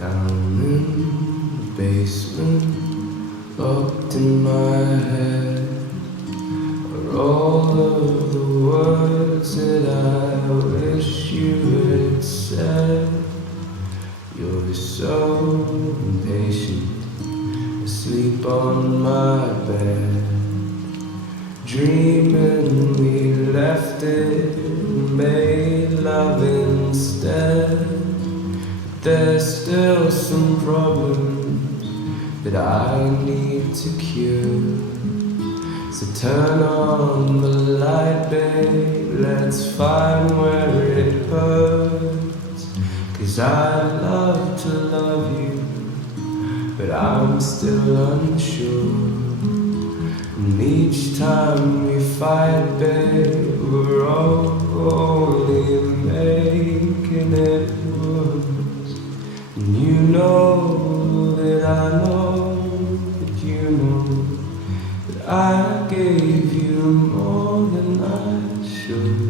Down in the basement, locked in my head, are all of the words that I wish you had said. You're so impatient, asleep on my bed, dreaming we left it and made love instead. There's still some problems that I need to cure. So turn on the light, babe, let's find where it hurts. 'Cause I love to love you, but I'm still unsure. And each time we fight, babe, we're only making it worse. And you know that I know that you know that I gave you more than I should.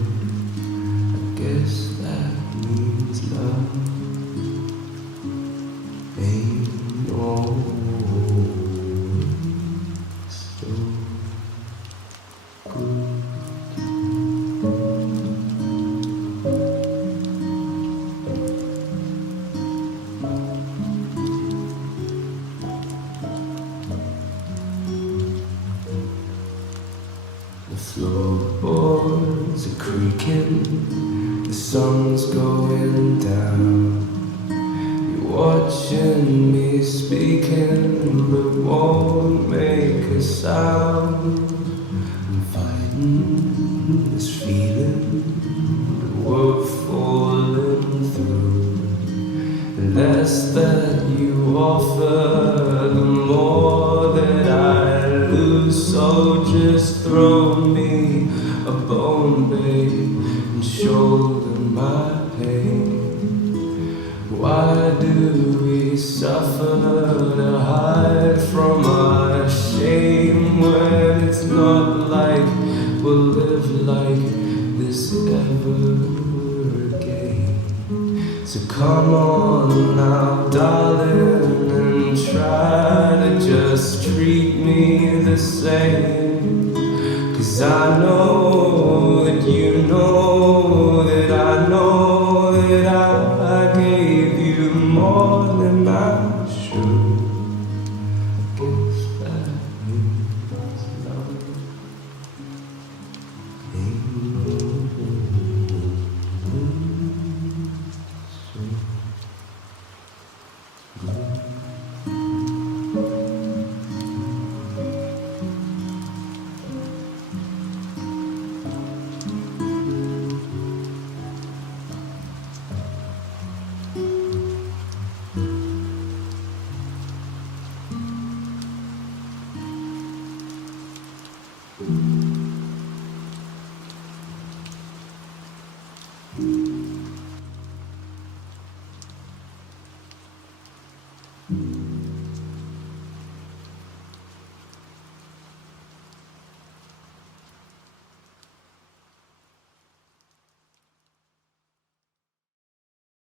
I guess that means love ain't always so good. The floorboards are creaking, the sun's going down. You're watching me speaking, but won't make a sound. I'm fighting this feeling that we're falling through. The less that you offer, the more that I lose. So just throw me a bone, babe, and shoulder my pain. Why do we suffer to hide from our shame when it's not like we'll live like this ever again? So come on now, darling, and try to just treat me the same. 'Cause I know that you know that I know that I gave you more than I should.